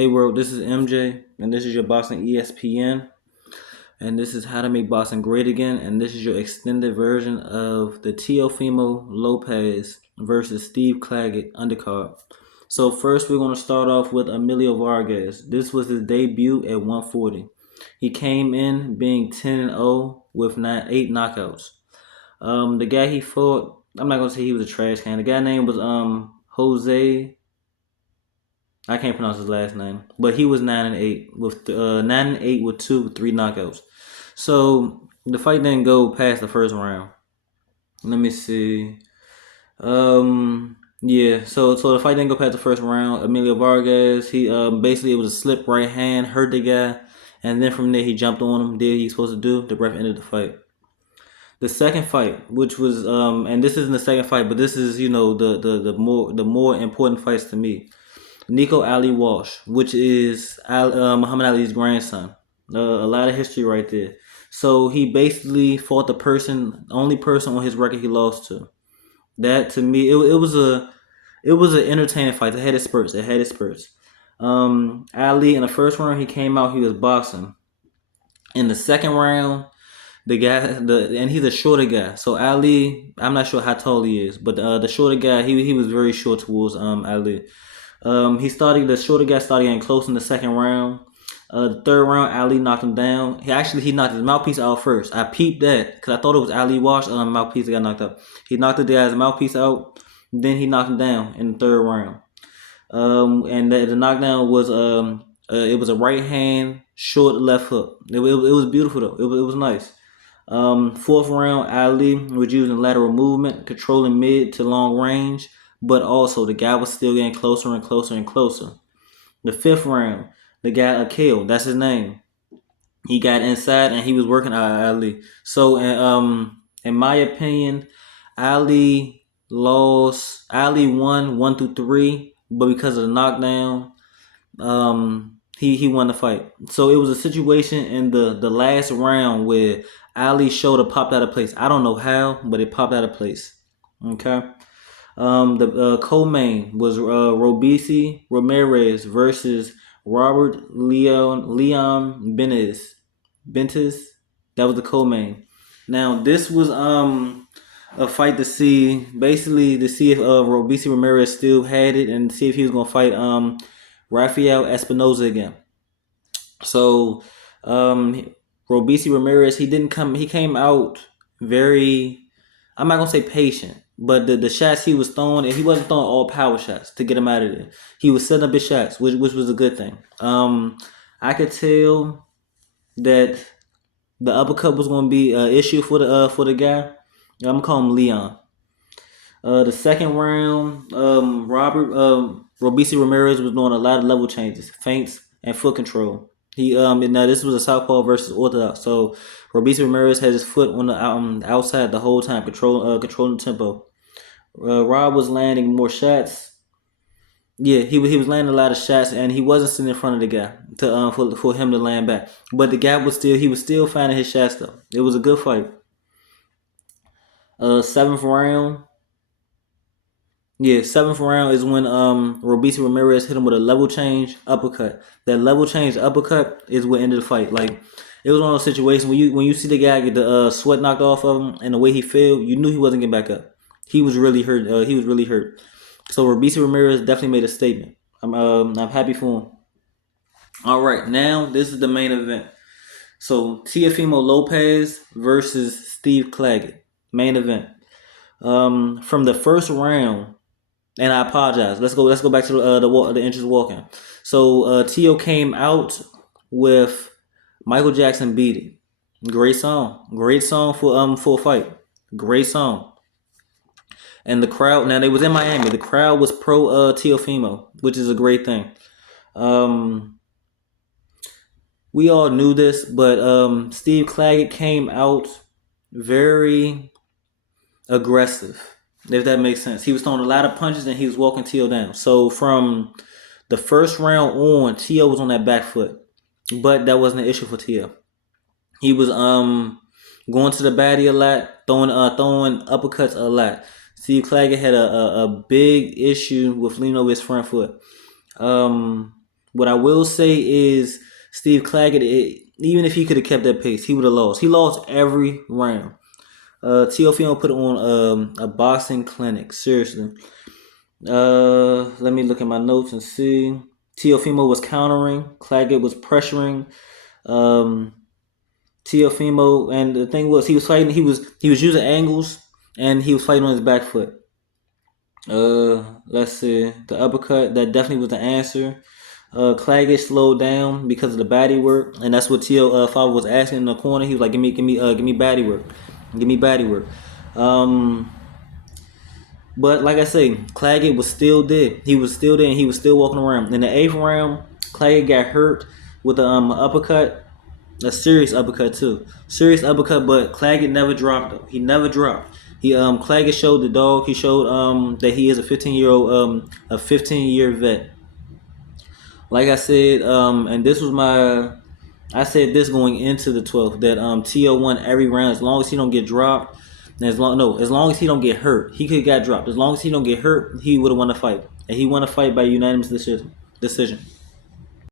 Hey world, this is MJ, and this is your boxing ESPN, and this is how to make boxing great again, and this is your extended version of the Teofimo Lopez versus Steve Claggett undercard. So first, we're going to start off with Emilio Vargas. This was his debut at 140. He came in being 10-0 with 8 knockouts. The guy he fought, I'm not gonna say he was a trash can. The guy name was Jose. I can't pronounce his last name, but he was 9-8 with 9-8 with 3 knockouts. So the fight didn't go past the first round. Let me see. Yeah. So the fight didn't go past the first round. Emilio Vargas, he basically it was a slip right hand, hurt the guy, and then from there he jumped on him, did what he was supposed to do. The ref ended the fight. The second fight, which was and this isn't the second fight, but this is the more important fights to me. Nico Ali Walsh, which is Muhammad Ali's grandson. A lot of history right there. So he basically fought the only person on his record he lost to. That to me, it was an entertaining fight. It had its spurts. It had its spurts. Ali in the first round he came out, he was boxing. In the second round, and he's a shorter guy. So Ali, I'm not sure how tall he is, but the shorter guy, he was very short towards Ali. The shorter guy started getting close in the second round. The third round, Ali knocked him down. He knocked his mouthpiece out first. I peeped that because I thought it was Ali Walsh mouthpiece that got knocked out. He knocked the guy's mouthpiece out. Then he knocked him down in the third round. And the knockdown was it was a right hand short left hook. It was beautiful though. It was nice. Fourth round, Ali was using lateral movement, controlling mid to long range, but also the guy was still getting closer and closer and closer. The fifth round, the guy Akil, that's his name. He got inside and he was working Ali. So, in my opinion, Ali lost. Ali won 1 through 3, but because of the knockdown, he won the fight. So it was a situation in the last round where Ali's shoulder popped out of place. I don't know how, but it popped out of place. Okay. The co-main was Robisi Ramirez versus Robert Leon Benitez. That was the co-main. Now this was a fight to see, basically to see if Robisi Ramirez still had it and see if he was gonna fight Rafael Espinoza again. So Robisi Ramirez, he came out very, I'm not gonna say patient, but the shots he was throwing, and he wasn't throwing all power shots to get him out of there. He was setting up his shots, which was a good thing. I could tell that the uppercut was gonna be an issue for the guy. I'm gonna call him Leon. The second round, Robisi Ramirez was doing a lot of level changes, feints, and foot control. Now this was a southpaw versus orthodox. So Robisi Ramirez had his foot on the outside the whole time, controlling the tempo. Rob was landing more shots. Yeah, he was landing a lot of shots, and he wasn't sitting in front of the guy for him to land back. But the guy was still finding his shots though. It was a good fight. Seventh round. Yeah, seventh round is when Robisi Ramirez hit him with a level change uppercut. That level change uppercut is what ended the fight. Like it was one of those situations when you see the guy get the sweat knocked off of him and the way he fell, you knew he wasn't getting back up. He was really hurt. He was really hurt. So Robisi Ramirez definitely made a statement. I'm happy for him. All right, now this is the main event. So Teofimo Lopez versus Steve Claggett, main event. From the first round. And I apologize. Let's go back to the inches walking. So Tio came out with Michael Jackson Beat It. Great song for a fight. Great song. And the crowd, now they was in Miami. The crowd was pro Teofimo, which is a great thing. We all knew this, but Steve Claggett came out very aggressive, if that makes sense. He was throwing a lot of punches and he was walking Tio down. So from the first round on, Tio was on that back foot. But that wasn't an issue for Tio. He was going to the baddie a lot, throwing uppercuts a lot. Steve Claggett had a big issue with leaning over his front foot. What I will say is Steve Claggett, even if he could have kept that pace, he would have lost. He lost every round. Teofimo put on a boxing clinic. Seriously. Let me look at my notes and see. Teofimo was countering. Claggett was pressuring. Um, Teofimo, and the thing was, he was fighting. He was using angles, and he was fighting on his back foot. Let's see. The uppercut, that definitely was the answer. Claggett slowed down because of the body work, and that's what Teofimo was asking in the corner. He was like, give me body work, give me body work." But like I say, Claggett was still there. He was still there, and he was still walking around. In the 8th round, Claggett got hurt with the uppercut, a serious uppercut too, serious uppercut. But Claggett never dropped though. He never dropped. Claggett showed the dog. He showed that he is a 15-year vet. Like I said, and this was I said this going into the 12th, that T.O. won every round as long as he don't get dropped. And as long as he don't get hurt. He could have got dropped. As long as he don't get hurt, he would have won the fight. And he won a fight by unanimous decision.